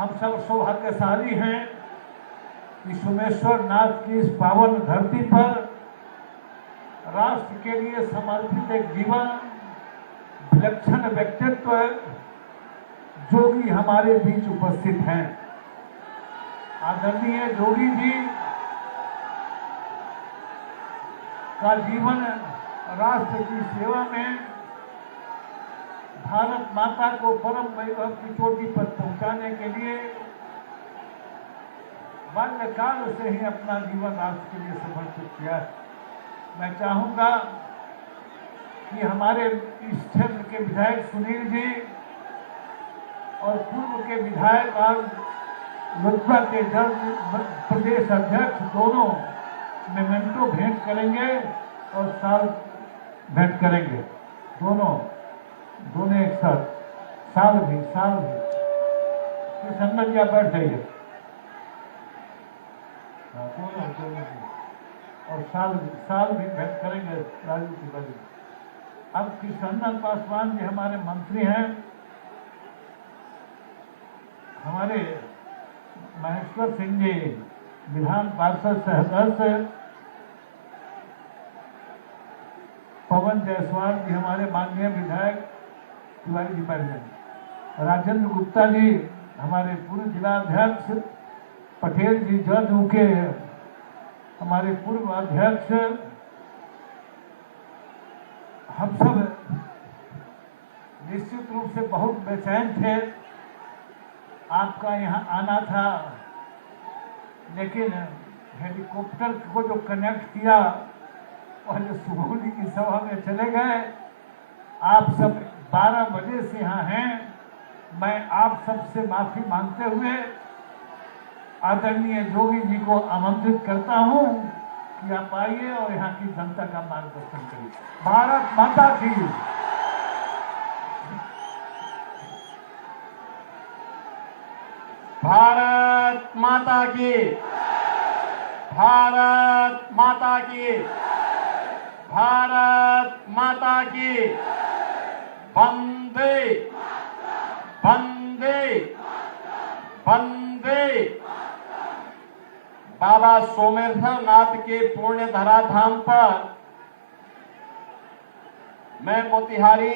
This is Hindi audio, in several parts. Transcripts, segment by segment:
हम सब सौभाग्यशाली हैं कि सोमेश्वर नाथ की इस पावन धरती पर राष्ट्र के लिए समर्पित एक जीवन, विलक्षण व्यक्तित्व जोगी हमारे बीच उपस्थित हैं। आदरणीय जोगी जी का जीवन राष्ट्र की सेवा में भारत माता को परम वैभव की चोटी पर पहुंचाने के लिए बाल्यकाल से ही अपना जीवन राष्ट्र के लिए समर्पित किया है। मैं चाहूंगा कि हमारे इस क्षेत्र के विधायक सुनील जी और पूर्व के विधायक और लोजपा के प्रदेश अध्यक्ष दोनों मेमेंटो भेंट करेंगे और साल भेंट करेंगे। दोनों एक साथ साल भी संगत या बैठ जाइए। दोनों और साल भी भेंट करेंगे राजू तिवारी। अब कृष्णनंदन पासवान जी हमारे मंत्री हैं। हमारे महेश्वर सिंह जी विधान पार्षद सदस्य, पवन जायसवाल जी हमारे माननीय विधायक तिवारी जी बैठ जाएंगे। राजेंद्र गुप्ता जी हमारे पूर्व जिला अध्यक्ष, पटेल जी जदयू के हमारे पूर्व अध्यक्ष। हम सब निश्चित रूप से बहुत बेचैन थे, आपका यहाँ आना था, लेकिन हेलीकॉप्टर को जो कनेक्ट किया पहले सुगौली की सभा में चले गए। आप सब 12 बजे से यहाँ हैं। मैं आप सबसे माफी मांगते हुए आदरणीय जोगी जी को आमंत्रित करता हूँ कि आप आइए और यहाँ की जनता का मार्गदर्शन करिए। भारत माता की। भारत माता की। भारत माता की। भारत माता की। वंदे वंदे वंदे। बाबा सोमेश्वर नाथ के पुण्य धराधाम पर मैं मोतिहारी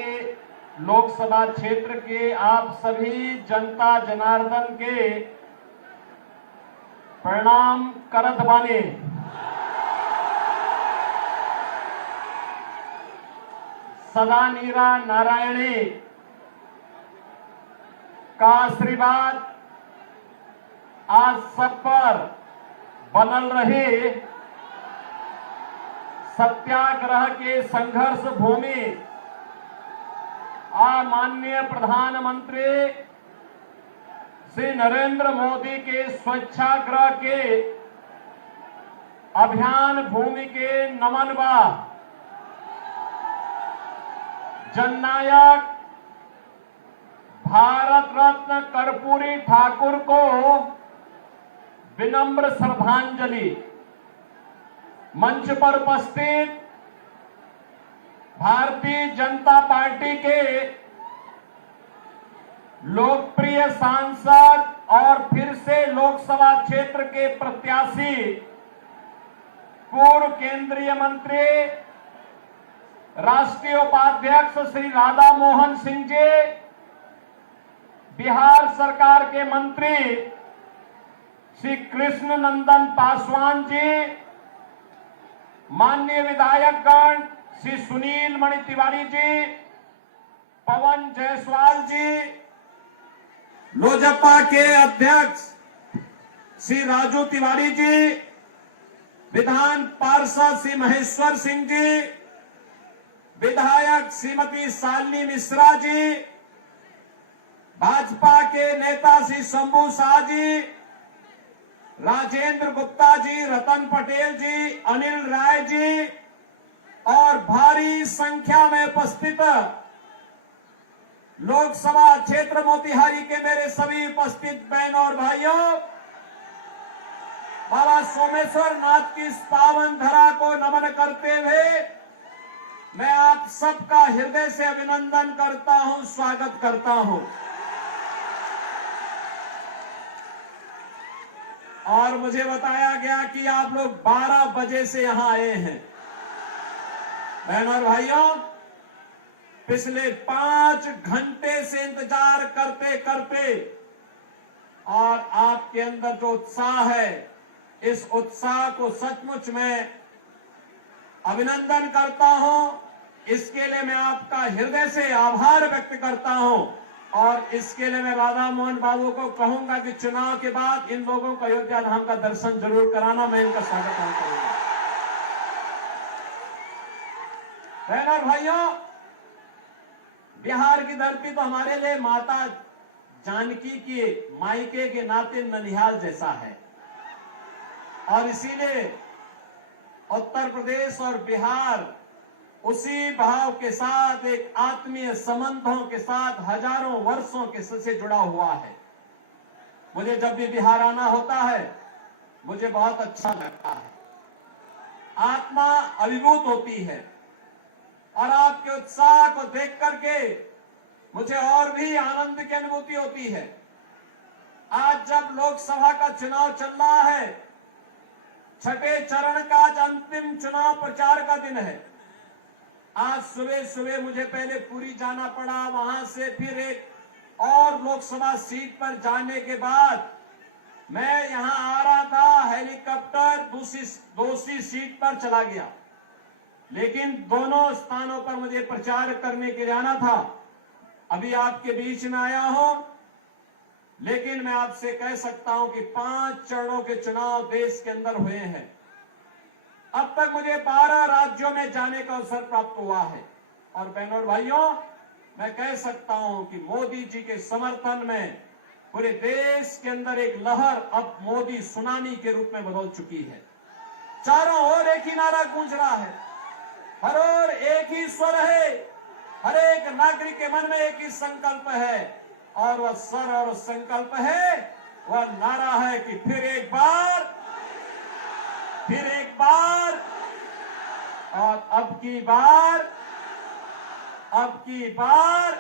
लोकसभा क्षेत्र के आप सभी जनता जनार्दन के प्रणाम करत बानी। सदा नीरा नारायणी का आशीर्वाद आज सब पर बनल रहे। सत्याग्रह के संघर्ष भूमि माननीय प्रधानमंत्री श्री नरेंद्र मोदी के स्वच्छाग्रह के अभियान भूमि के नमन बा। जननायक भारत रत्न कर्पूरी ठाकुर को विनम्र श्रद्धांजलि। मंच पर उपस्थित भारतीय जनता पार्टी के लोकप्रिय सांसद और फिर से लोकसभा क्षेत्र के प्रत्याशी पूर्व केंद्रीय मंत्री राष्ट्रीय उपाध्यक्ष श्री राधा मोहन सिंह जी, बिहार सरकार के मंत्री श्री कृष्ण नंदन पासवान जी, माननीय विधायकगण श्री सुनील मणि तिवारी जी, पवन जायसवाल जी, लोजपा के अध्यक्ष श्री राजू तिवारी जी, विधान पार्षद श्री महेश्वर सिंह जी, विधायक श्रीमती शालिनी मिश्रा जी, भाजपा के नेता श्री शंभू शाह जी, राजेंद्र गुप्ता जी, रतन पटेल जी, अनिल राय जी और भारी संख्या में उपस्थित लोकसभा क्षेत्र मोतिहारी के मेरे सभी उपस्थित बहनों और भाइयों, बाबा सोमेश्वर नाथ की इस पावन धरा को नमन करते हुए मैं आप सबका हृदय से अभिनंदन करता हूं, स्वागत करता हूं। और मुझे बताया गया कि आप लोग 12 बजे से यहां आए हैं। बहनों और भाइयों, पिछले 5 घंटे से इंतजार करते करते और आपके अंदर जो उत्साह है, इस उत्साह को सचमुच मैं अभिनंदन करता हूं। इसके लिए मैं आपका हृदय से आभार व्यक्त करता हूं और इसके लिए मैं राधा मोहन बाबू को कहूंगा कि चुनाव के बाद इन लोगों को अयोध्या धाम का दर्शन जरूर कराना। मैं इनका स्वागत करूंगा। बहनों और भाइयों, बिहार की धरती तो हमारे लिए माता जानकी के मायके के नाते ननिहाल जैसा है और इसीलिए उत्तर प्रदेश और बिहार उसी भाव के साथ, एक आत्मीय संबंधों के साथ हजारों वर्षों के से जुड़ा हुआ है। मुझे जब भी बिहार आना होता है मुझे बहुत अच्छा लगता है, आत्मा अभिभूत होती है और आपके उत्साह को देख करके मुझे और भी आनंद की अनुभूति होती है। आज जब लोकसभा का चुनाव चल रहा है, छठे चरण का आज अंतिम चुनाव प्रचार का दिन है। आज सुबह सुबह मुझे पहले पुरी जाना पड़ा, वहां से फिर एक और लोकसभा सीट पर जाने के बाद मैं यहां आ रहा था, हेलीकॉप्टर दूसरी सीट पर चला गया। लेकिन दोनों स्थानों पर मुझे प्रचार करने के लिए आना था। अभी आपके बीच में आया हूं, लेकिन मैं आपसे कह सकता हूं कि 5 चरणों के चुनाव देश के अंदर हुए हैं। अब तक मुझे 12 राज्यों में जाने का अवसर प्राप्त हुआ है और बहनों और भाइयों, मैं कह सकता हूं कि मोदी जी के समर्थन में पूरे देश के अंदर एक लहर अब मोदी सुनामी के रूप में बदल चुकी है। चारों ओर एक ही नारा गूंज रहा है, हर ओर एक ही स्वर है, हर एक नागरिक के मन में एक ही संकल्प है और वह स्वर और संकल्प है, वह नारा है कि फिर एक बार और अब की बार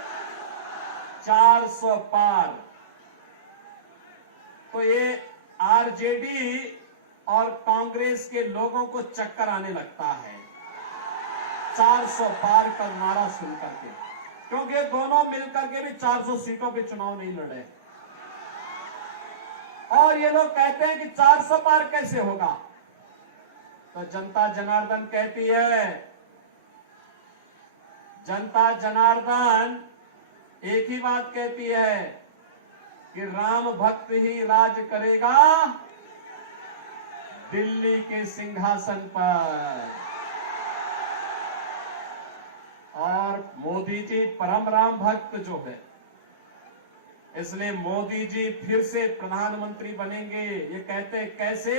400 पार। तो ये आरजेडी और कांग्रेस के लोगों को चक्कर आने लगता है 400 पार का नारा सुन करके, क्योंकि दोनों मिलकर के भी 400 सीटों पे चुनाव नहीं लड़े। और ये लोग कहते हैं कि 400 पार कैसे होगा, तो जनता जनार्दन कहती है, जनता जनार्दन एक ही बात कहती है कि राम भक्त ही राज करेगा दिल्ली के सिंहासन पर। और मोदी जी परम राम भक्त जो है, इसलिए मोदी जी फिर से प्रधानमंत्री बनेंगे। ये कहते कैसे,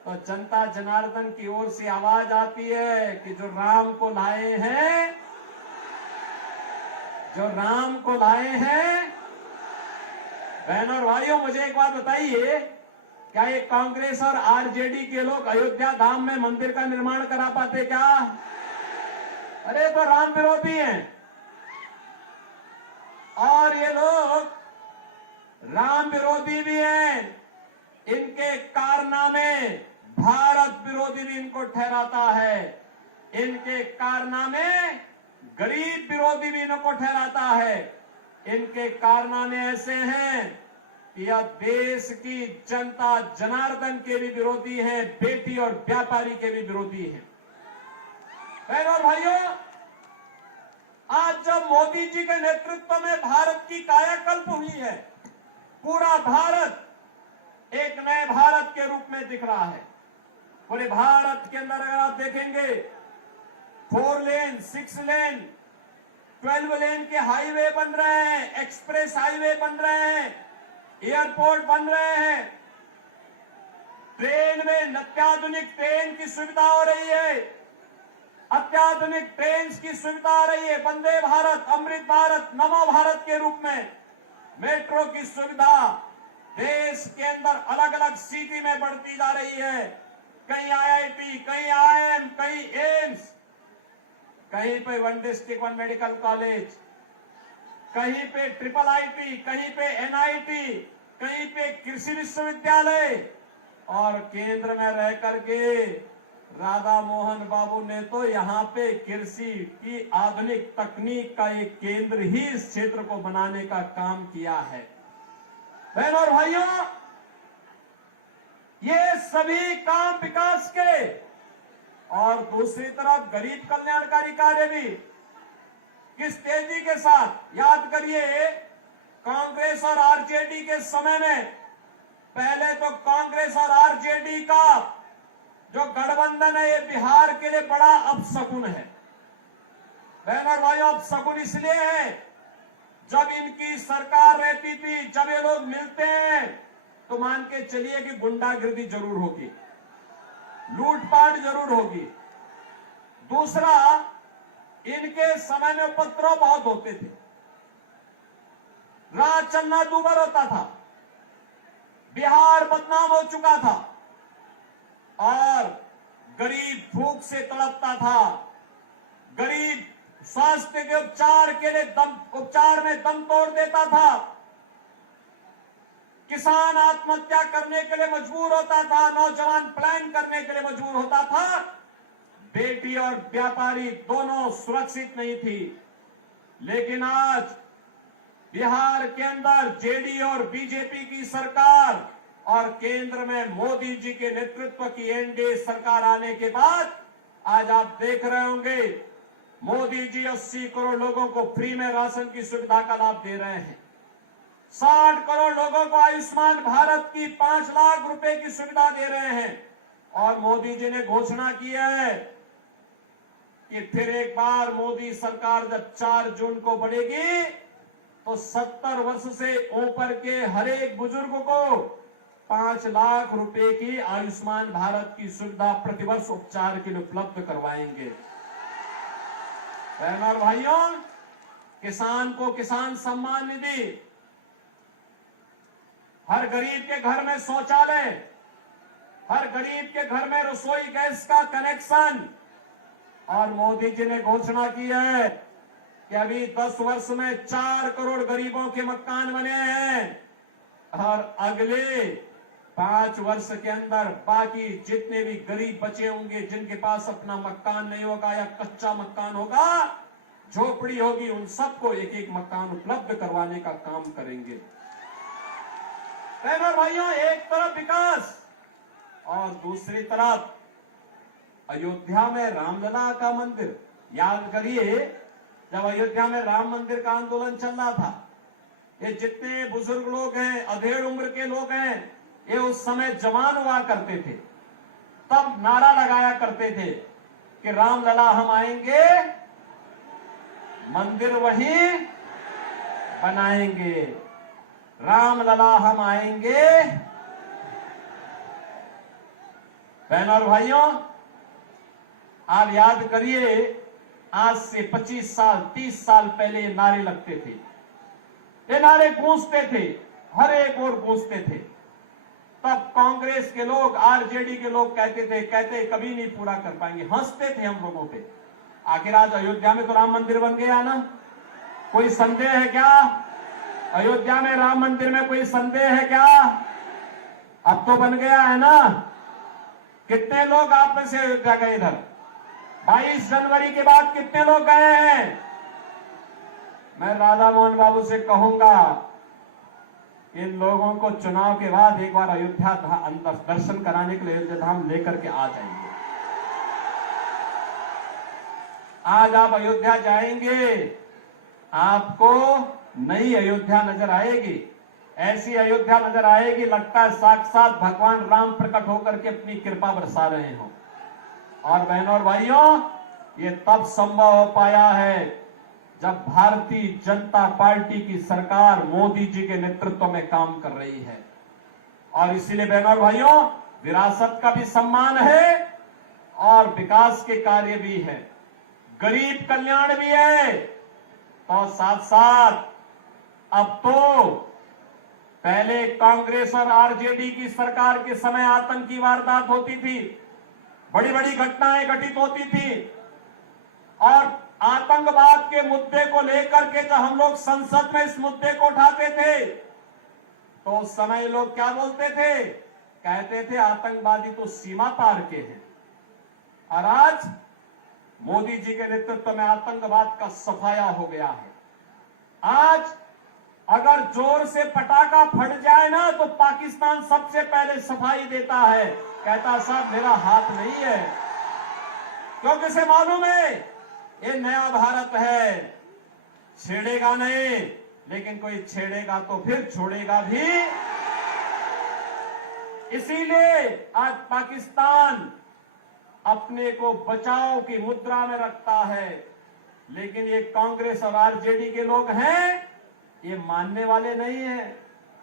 तो जनता जनार्दन की ओर से आवाज आती है कि जो राम को लाए हैं, बहनों और भाइयों, मुझे एक बात बताइए, क्या ये कांग्रेस और आरजेडी के लोग अयोध्या धाम में मंदिर का निर्माण करा पाते क्या? अरे तो राम विरोधी हैं और ये लोग राम विरोधी भी हैं। इनके कारनामे भारत विरोधी भी इनको ठहराता है, इनके कारनामे गरीब विरोधी भी इनको ठहराता है। इनके कारनामे ऐसे हैं कि यह देश की जनता जनार्दन के भी विरोधी हैं, बेटी और व्यापारी के भी विरोधी हैं। बहनों और भाइयों, आज जब मोदी जी के नेतृत्व में भारत की कायाकल्प हुई है, पूरा भारत एक नए भारत के रूप में दिख रहा है। पूरे भारत के अंदर अगर आप देखेंगे 4 लेन, 6 लेन, 12 लेन के हाईवे बन रहे हैं, एक्सप्रेस हाईवे बन रहे हैं, एयरपोर्ट बन रहे हैं, ट्रेन में अत्याधुनिक ट्रेन की सुविधा हो रही है, अत्याधुनिक ट्रेन की सुविधा आ रही है, वंदे भारत, अमृत भारत, नमो भारत के रूप में मेट्रो की सुविधा देश के अंदर अलग अलग सिटी में बढ़ती जा रही है। कहीं आईआईटी, कहीं आईआईएम, कहीं एम्स, कहीं पे 1 डिस्ट्रिक्ट 1 मेडिकल कॉलेज, कहीं पे ट्रिपल आईटी, कहीं पे एनआईटी, कहीं पे कृषि विश्वविद्यालय, और केंद्र में रह करके राधा मोहन बाबू ने तो यहाँ पे कृषि की आधुनिक तकनीक का एक केंद्र ही इस क्षेत्र को बनाने का काम किया है। बहनों और भाइयों, ये सभी काम विकास के, और दूसरी तरफ गरीब कल्याणकारी कार्य भी किस तेजी के साथ। याद करिए, कांग्रेस और आरजेडी के समय में पहले तो कांग्रेस और आरजेडी का जो गठबंधन है ये बिहार के लिए बड़ा अपशकुन है। बहनों और भाइयों, अपशकुन इसलिए है, जब इनकी सरकार रहती थी, जब ये लोग मिलते हैं तो मान के चलिए कि गुंडागिर्दी जरूर होगी, लूटपाट जरूर होगी। दूसरा, इनके समय में उपद्रव बहुत होते थे, राह चलना दूभर होता था, बिहार बदनाम हो चुका था और गरीब भूख से तड़पता था, गरीब स्वास्थ्य के उपचार के लिए उपचार में दम तोड़ देता था, किसान आत्महत्या करने के लिए मजबूर होता था, नौजवान प्लान करने के लिए मजबूर होता था, बेटी और व्यापारी दोनों सुरक्षित नहीं थी। लेकिन आज बिहार के अंदर जेडीयू और बीजेपी की सरकार और केंद्र में मोदी जी के नेतृत्व की एनडीए सरकार आने के बाद आज आप देख रहे होंगे मोदी जी 80 करोड़ लोगों को फ्री में राशन की सुविधा का लाभ दे रहे हैं, 60 करोड़ लोगों को आयुष्मान भारत की 5 लाख रुपए की सुविधा दे रहे हैं। और मोदी जी ने घोषणा की है कि फिर एक बार मोदी सरकार जब 4 जून को बढ़ेगी तो 70 वर्ष से ऊपर के हर एक बुजुर्ग को 5 लाख रुपए की आयुष्मान भारत की सुविधा प्रतिवर्ष उपचार के लिए उपलब्ध करवाएंगे। बहनों और भाइयों, किसान को किसान सम्मान निधि, हर गरीब के घर में शौचालय, हर गरीब के घर में रसोई गैस का कनेक्शन। और मोदी जी ने घोषणा की है कि अभी 10 वर्ष में 4 करोड़ गरीबों के मकान बने हैं और अगले 5 वर्ष के अंदर बाकी जितने भी गरीब बचे होंगे, जिनके पास अपना मकान नहीं होगा या कच्चा मकान होगा, झोपड़ी होगी, उन सबको एक एक मकान उपलब्ध करवाने का काम करेंगे। बहनों भाइयों, एक तरफ विकास और दूसरी तरफ अयोध्या में रामलला का मंदिर। याद करिए, जब अयोध्या में राम मंदिर का आंदोलन चल रहा था, ये जितने बुजुर्ग लोग हैं, अधेड़ उम्र के लोग हैं, ये उस समय जवान हुआ करते थे, तब नारा लगाया करते थे कि रामलला हम आएंगे, मंदिर वहीं बनाएंगे, रामलला हम आएंगे। बहनों और भाइयों, आप याद करिए, आज से 25 साल 30 साल पहले ये नारे लगते थे, ये नारे गूंजते थे, हर एक ओर गूंजते थे। तब कांग्रेस के लोग, आरजेडी के लोग कहते कभी नहीं पूरा कर पाएंगे, हंसते थे हम लोगों पे। आखिर आज अयोध्या में तो राम मंदिर बन गया ना, कोई संदेह है क्या? अयोध्या में राम मंदिर में कोई संदेह है क्या? अब तो बन गया है ना। कितने लोग आप में से अयोध्या गए इधर? 22 जनवरी के बाद कितने लोग गए हैं? मैं राधा मोहन बाबू से कहूंगा, इन लोगों को चुनाव के बाद एक बार अयोध्या अंदर दर्शन कराने के लिए अयोध्या धाम लेकर के आ जाएंगे। आज आप अयोध्या जाएंगे, आपको नई अयोध्या नजर आएगी, ऐसी अयोध्या नजर आएगी, लगता है साक्षात भगवान राम प्रकट होकर के अपनी कृपा बरसा रहे हो। और बहनों और भाइयों, ये तब संभव हो पाया है जब भारतीय जनता पार्टी की सरकार मोदी जी के नेतृत्व में काम कर रही है। और इसीलिए बहनों और भाइयों, विरासत का भी सम्मान है और विकास के कार्य भी है, गरीब कल्याण भी है। तो साथ साथ अब तो पहले कांग्रेस और आरजेडी की सरकार के समय आतंकी वारदात होती थी, बड़ी बड़ी घटनाएं घटित होती थी, और आतंकवाद के मुद्दे को लेकर के जब हम लोग संसद में इस मुद्दे को उठाते थे तो उस समय लोग क्या बोलते थे? कहते थे आतंकवादी तो सीमा पार के हैं। और आज मोदी जी के नेतृत्व में आतंकवाद का सफाया हो गया है। आज अगर जोर से पटाखा फट जाए ना तो पाकिस्तान सबसे पहले सफाई देता है, कहता साहब मेरा हाथ नहीं है, क्योंकि उसे मालूम है ये नया भारत है, छेड़ेगा नहीं, लेकिन कोई छेड़ेगा तो फिर छोड़ेगा भी। इसीलिए आज पाकिस्तान अपने को बचाव की मुद्रा में रखता है, लेकिन ये कांग्रेस और आरजेडी के लोग हैं, ये मानने वाले नहीं हैं।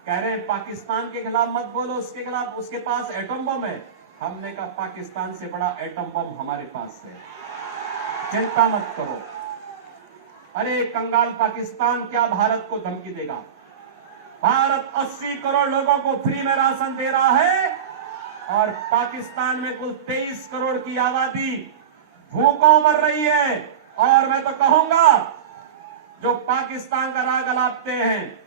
कह रहे हैं पाकिस्तान के खिलाफ मत बोलो, उसके खिलाफ, उसके पास एटम बम है। हमने कहा पाकिस्तान से बड़ा एटम बम हमारे पास है, चिंता मत करो। अरे कंगाल पाकिस्तान क्या भारत को धमकी देगा? भारत 80 करोड़ लोगों को फ्री में राशन दे रहा है और पाकिस्तान में कुल 23 करोड़ की आबादी भूखों मर रही है। और मैं तो कहूंगा जो पाकिस्तान का राग अलापते हैं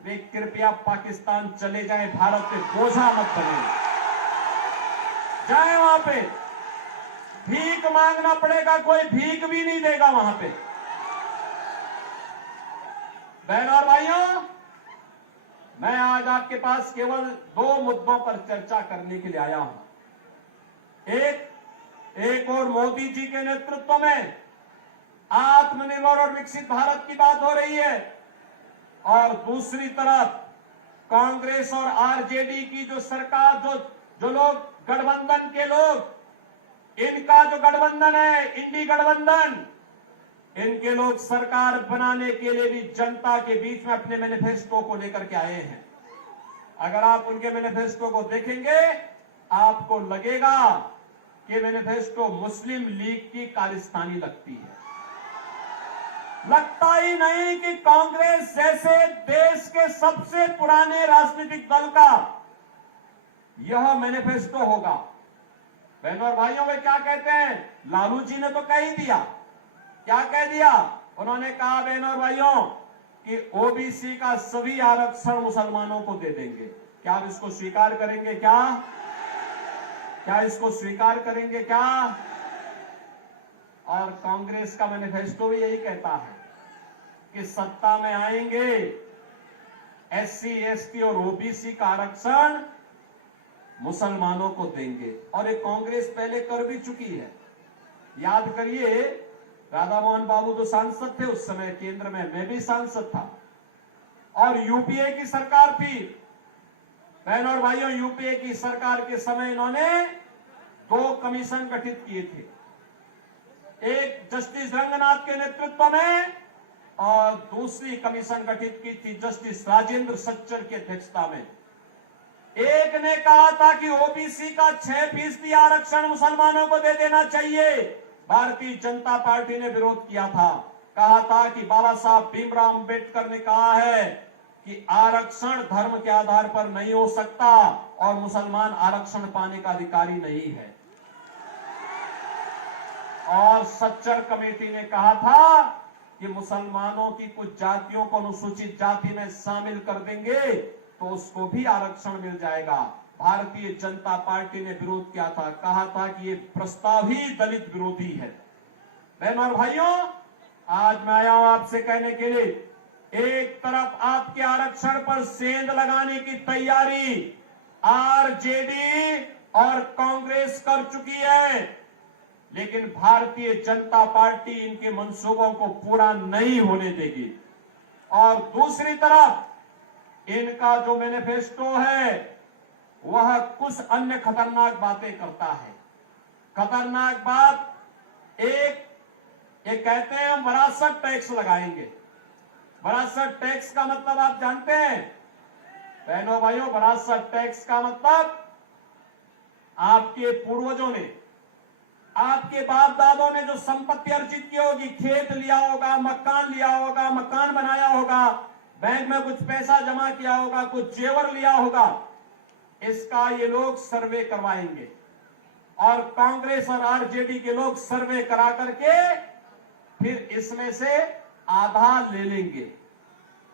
वे कृपया पाकिस्तान चले जाएं, भारत पे बोझा मत बने। जाए वहां पे, भीख मांगना पड़ेगा, कोई भीख भी नहीं देगा वहां पे। बहनों और भाइयों, मैं आज आपके पास केवल 2 मुद्दों पर चर्चा करने के लिए आया हूं। एक और मोदी जी के नेतृत्व में आत्मनिर्भर और विकसित भारत की बात हो रही है, और दूसरी तरफ कांग्रेस और आरजेडी की जो सरकार, जो लोग गठबंधन के लोग, इनका जो गठबंधन है, इंडी गठबंधन, इनके लोग सरकार बनाने के लिए भी जनता के बीच में अपने मैनिफेस्टो को लेकर के आए हैं। अगर आप उनके मैनिफेस्टो को देखेंगे आपको लगेगा कि मैनिफेस्टो मुस्लिम लीग की खालिस्तानी लगती है। लगता ही नहीं कि कांग्रेस जैसे देश के सबसे पुराने राजनीतिक दल का यह मैनिफेस्टो होगा। बहनों और भाइयों, वे क्या कहते हैं? लालू जी ने तो कह ही दिया। क्या कह दिया? उन्होंने कहा बहनों और भाइयों कि ओबीसी का सभी आरक्षण मुसलमानों को दे देंगे। क्या आप इसको स्वीकार करेंगे? क्या इसको स्वीकार करेंगे क्या? और कांग्रेस का मैनिफेस्टो भी यही कहता है कि सत्ता में आएंगे, एससी, एसटी और ओबीसी का आरक्षण मुसलमानों को देंगे। और ये कांग्रेस पहले कर भी चुकी है। याद करिए, राधा मोहन बाबू तो सांसद थे उस समय केंद्र में, मैं भी सांसद था, और यूपीए की सरकार थी। बहनों और भाइयों, यूपीए की सरकार के समय इन्होंने 2 कमीशन गठित किए थे, एक जस्टिस रंगनाथ के नेतृत्व में और दूसरी कमीशन गठित की थी जस्टिस राजेंद्र सच्चर की अध्यक्षता में। एक ने कहा था कि ओबीसी का 6% आरक्षण मुसलमानों को दे देना चाहिए। भारतीय जनता पार्टी ने विरोध किया था, कहा था कि बाबा साहब भीमराव अंबेडकर ने कहा है कि आरक्षण धर्म के आधार पर नहीं हो सकता और मुसलमान आरक्षण पाने का अधिकारी नहीं है। और सच्चर कमेटी ने कहा था कि मुसलमानों की कुछ जातियों को अनुसूचित जाति में शामिल कर देंगे तो उसको भी आरक्षण मिल जाएगा। भारतीय जनता पार्टी ने विरोध किया था, कहा था कि ये प्रस्ताव ही दलित विरोधी है। बहनों और भाइयों, आज मैं आया हूं आपसे कहने के लिए, एक तरफ आपके आरक्षण पर सेंध लगाने की तैयारी आरजेडी और कांग्रेस कर चुकी है, लेकिन भारतीय जनता पार्टी इनके मंसूबों को पूरा नहीं होने देगी। और दूसरी तरफ इनका जो मैनिफेस्टो है वह कुछ अन्य खतरनाक बातें करता है। खतरनाक बात, एक कहते हैं हम विरासत टैक्स लगाएंगे। विरासत टैक्स का मतलब आप जानते हैं बहनों भाइयों? विरासत टैक्स का मतलब आपके पूर्वजों ने, आपके बाप दादों ने जो संपत्ति अर्जित की होगी, खेत लिया होगा, मकान लिया होगा, मकान बनाया होगा, बैंक में कुछ पैसा जमा किया होगा, कुछ जेवर लिया होगा, इसका ये लोग सर्वे करवाएंगे। और कांग्रेस और आरजेडी के लोग सर्वे करा करके फिर इसमें से आधा ले लेंगे।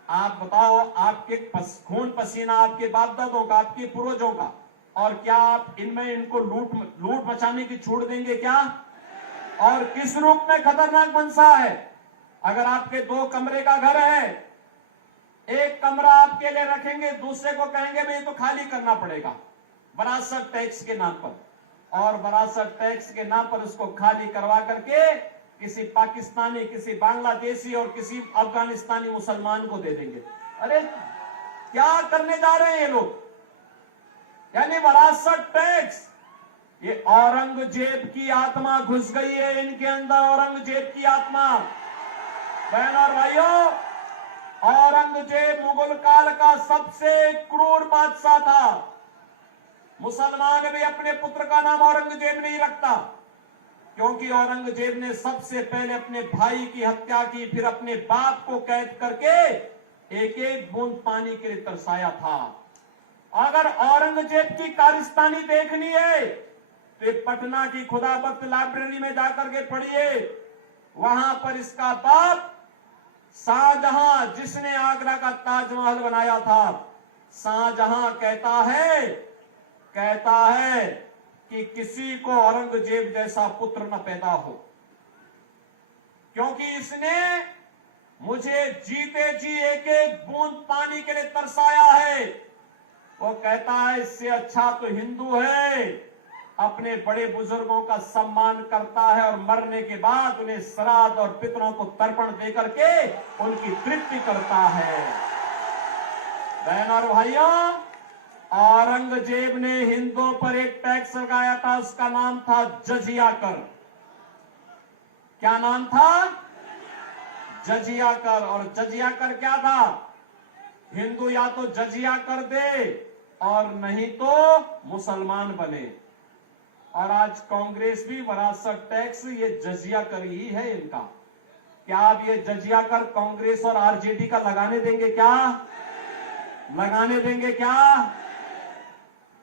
आप बताओ, आपके खून पसीना आपके बाप दादों का, आपके पूर्वजों का, और क्या आप इनमें इनको लूट मचाने की छूट देंगे क्या? और किस रूप में खतरनाक मनसा है? अगर आपके 2 कमरे का घर है, एक कमरा आपके लिए रखेंगे, दूसरे को कहेंगे भाई तो खाली करना पड़ेगा वरासत टैक्स के नाम पर, और वरासत टैक्स के नाम पर उसको खाली करवा करके किसी पाकिस्तानी, किसी बांग्लादेशी और किसी अफगानिस्तानी मुसलमान को दे देंगे। अरे क्या करने जा रहे हैं ये लोग? यानी वरासत टैक्स, ये औरंगजेब की आत्मा घुस गई है इनके अंदर, औरंगजेब की आत्मा। बहन और भाइयों, औरंगजेब मुगल काल का सबसे क्रूर बादशाह था। मुसलमान भी अपने पुत्र का नाम औरंगजेब नहीं रखता, क्योंकि औरंगजेब ने सबसे पहले अपने भाई की हत्या की, फिर अपने बाप को कैद करके एक एक बूंद पानी के लिए तरसाया था। अगर औरंगजेब की कारस्तानी देखनी है तो पटना की खुदाबख्त लाइब्रेरी में जाकर के पढ़िए। वहां पर इसका बाप शाहजहां, जिसने आगरा का ताजमहल बनाया था, शाहजहां कहता है कि किसी को औरंगजेब जैसा पुत्र न पैदा हो, क्योंकि इसने मुझे जीते जी एक एक बूंद पानी के लिए तरसाया है। वो कहता है इससे अच्छा तो हिंदू है, अपने बड़े बुजुर्गों का सम्मान करता है और मरने के बाद उन्हें श्राद्ध और पितरों को तर्पण देकर के उनकी तृप्ति करता है। बहन और भाइयों, औरंगजेब ने हिंदुओं पर एक टैक्स लगाया था, उसका नाम था जजिया कर। क्या नाम था? जजिया कर। और जजिया कर क्या था? हिंदू या तो जजिया कर दे और नहीं तो मुसलमान बने। और आज कांग्रेस भी वरासत टैक्स, ये जजिया कर ही है इनका। क्या आप ये जजिया कर कांग्रेस और आरजेडी का लगाने देंगे क्या? लगाने देंगे क्या?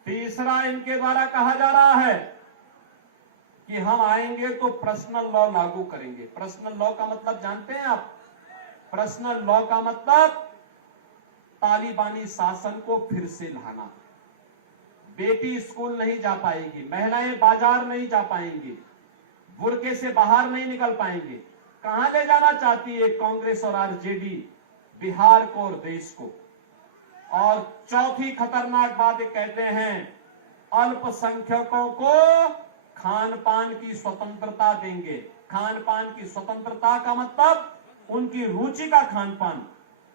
तीसरा, इनके द्वारा कहा जा रहा है कि हम आएंगे तो पर्सनल लॉ लागू करेंगे। पर्सनल लॉ का मतलब जानते हैं आप? पर्सनल लॉ का मतलब तालिबानी शासन को फिर से लाना। बेटी स्कूल नहीं जा पाएगी, महिलाएं बाजार नहीं जा पाएंगी, बुर्के से बाहर नहीं निकल पाएंगे। कहां ले जाना चाहती है कांग्रेस और आरजेडी? बिहार को और देश को। और चौथी खतरनाक बात कहते हैं, अल्पसंख्यकों को खान पान की स्वतंत्रता देंगे। खान पान की स्वतंत्रता का मतलब उनकी रुचि का खान पान।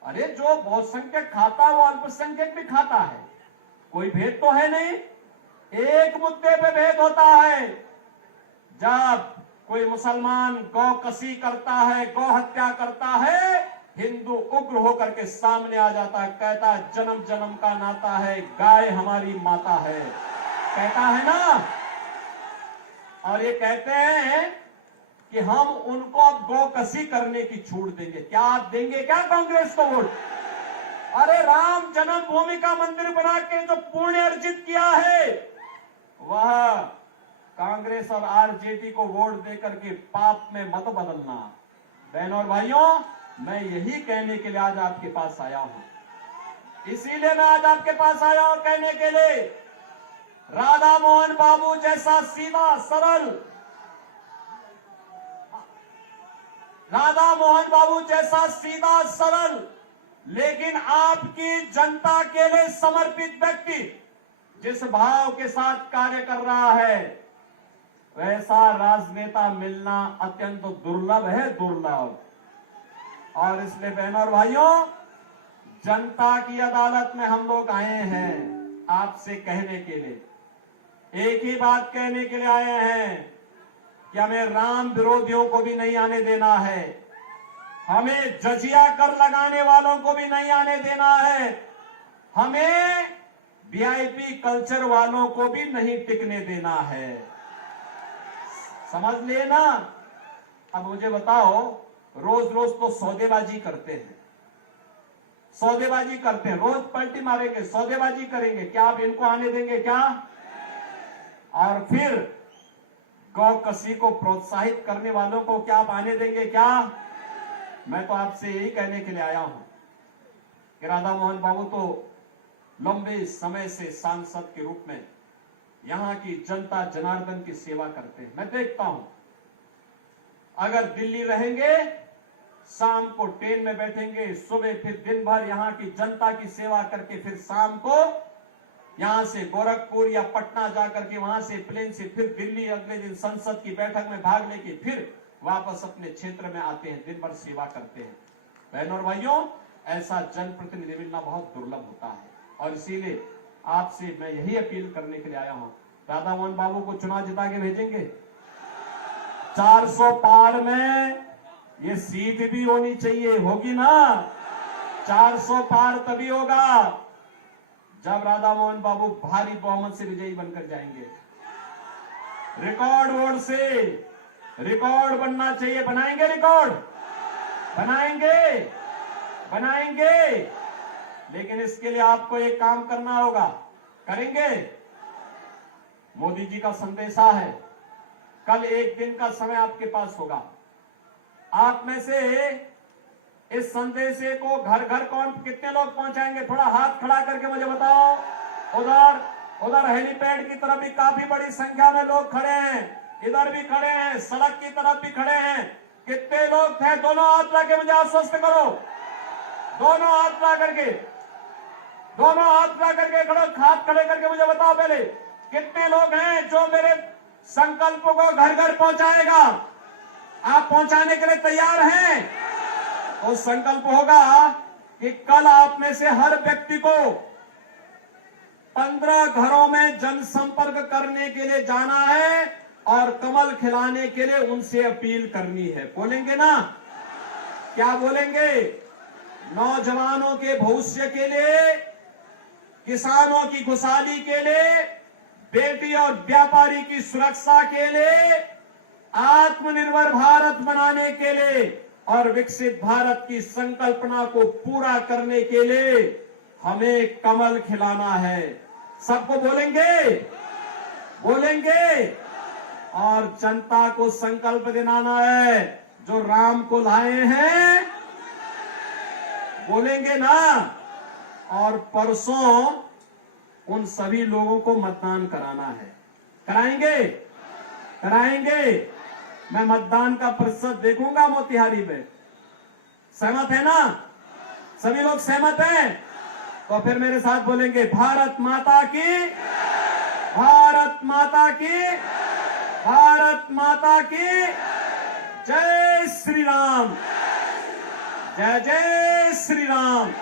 अरे जो बहुसंख्यक खाता है वो अल्पसंख्यक भी खाता है, कोई भेद तो है नहीं। एक मुद्दे पे भेद होता है, जब कोई मुसलमान गौ कसी करता है, गौ हत्या करता है, हिंदू उग्र होकर के सामने आ जाता है, कहता है जन्म जन्म का नाता है, गाय हमारी माता है, कहता है ना। और ये कहते हैं कि हम उनको अब गौ कसी करने की छूट देंगे। क्या आप देंगे क्या कांग्रेस को वोट? अरे राम जन्मभूमि का मंदिर बना के जो पुण्य अर्जित किया है, वह कांग्रेस और आरजेडी को वोट देकर के पाप में मत बदलना। बहनों और भाइयों, मैं यही कहने के लिए आज आपके पास आया हूं। इसीलिए मैं आज आपके पास आया हूं कहने के लिए, राधा मोहन बाबू जैसा सीधा सरल, राधा मोहन बाबू जैसा सीधा सरल लेकिन आपकी जनता के लिए समर्पित व्यक्ति जिस भाव के साथ कार्य कर रहा है, वैसा राजनेता मिलना अत्यंत दुर्लभ है, दुर्लभ। और इसलिए बहनों और भाइयों, जनता की अदालत में हम लोग आए हैं आपसे कहने के लिए, एक ही बात कहने के लिए आए हैं कि हमें राम विरोधियों को भी नहीं आने देना है, हमें जजिया कर लगाने वालों को भी नहीं आने देना है, हमें वीआईपी कल्चर वालों को भी नहीं टिकने देना है। समझ लेना। अब मुझे बताओ, रोज रोज तो सौदेबाजी करते हैं, सौदेबाजी करते हैं, रोज पलटी मारेंगे, सौदेबाजी करेंगे, क्या आप इनको आने देंगे क्या? और फिर गौ कसी को प्रोत्साहित करने वालों को क्या आप आने देंगे क्या? मैं तो आपसे यही कहने के लिए आया हूं कि राधा मोहन बाबू तो लंबे समय से सांसद के रूप में यहां की जनता जनार्दन की सेवा करते हैं। मैं देखता हूं, अगर दिल्ली रहेंगे, शाम को ट्रेन में बैठेंगे, सुबह फिर दिन भर यहां की जनता की सेवा करके फिर शाम को यहां से गोरखपुर या पटना जाकर के वहां से प्लेन से फिर दिल्ली अगले दिन संसद की बैठक में भाग लेके फिर वापस अपने क्षेत्र में आते हैं, दिन भर सेवा करते हैं। बहनों और भाइयों, ऐसा जनप्रतिनिधि मिलना बहुत दुर्लभ होता है और इसीलिए आपसे मैं यही अपील करने के लिए आया हूं, राधा मोहन बाबू को चुनाव जिता के भेजेंगे। 400 पार में ये सीट भी होनी चाहिए, होगी ना? 400 पार तभी होगा जब राधा मोहन बाबू भारी बहुमत से विजयी बनकर जाएंगे। रिकॉर्ड वोट से रिकॉर्ड बनना चाहिए। बनाएंगे रिकॉर्ड, बनाएंगे, बनाएंगे। लेकिन इसके लिए आपको एक काम करना होगा, करेंगे? मोदी जी का संदेशा है, कल एक दिन का समय आपके पास होगा। आप में से इस संदेशे को घर घर कौन कितने लोग पहुंचाएंगे? थोड़ा हाथ खड़ा करके मुझे बताओ। उधर हेलीपैड की तरफ भी काफी बड़ी संख्या में लोग खड़े हैं, इधर भी खड़े हैं, सड़क की तरफ भी खड़े हैं। कितने लोग थे? दोनों हाथ ला के मुझे आश्वस्त करो। दोनों हाथ ला करके, दोनों हाथ ला करके खड़ो, हाथ खड़े करके मुझे बताओ पहले कितने लोग हैं जो मेरे संकल्प को घर घर पहुंचाएगा? आप पहुंचाने के लिए तैयार हैं? तो संकल्प होगा कि कल आप में से हर व्यक्ति को 15 घरों में जनसंपर्क करने के लिए जाना है और कमल खिलाने के लिए उनसे अपील करनी है। बोलेंगे ना? क्या बोलेंगे? नौजवानों के भविष्य के लिए, किसानों की खुशहाली के लिए, बेटी और व्यापारी की सुरक्षा के लिए, आत्मनिर्भर भारत बनाने के लिए और विकसित भारत की संकल्पना को पूरा करने के लिए हमें कमल खिलाना है। सबको बोलेंगे? बोलेंगे? और जनता को संकल्प दिलाना है, जो राम को लाए हैं, बोलेंगे ना? और परसों उन सभी लोगों को मतदान कराना है। कराएंगे? कराएंगे? मैं मतदान का प्रतिशत देखूंगा मोतिहारी में। सहमत है ना? सभी लोग सहमत हैं? तो फिर मेरे साथ बोलेंगे, भारत माता की, भारत माता की, भारत माता की जय श्री राम, जय जय श्री राम।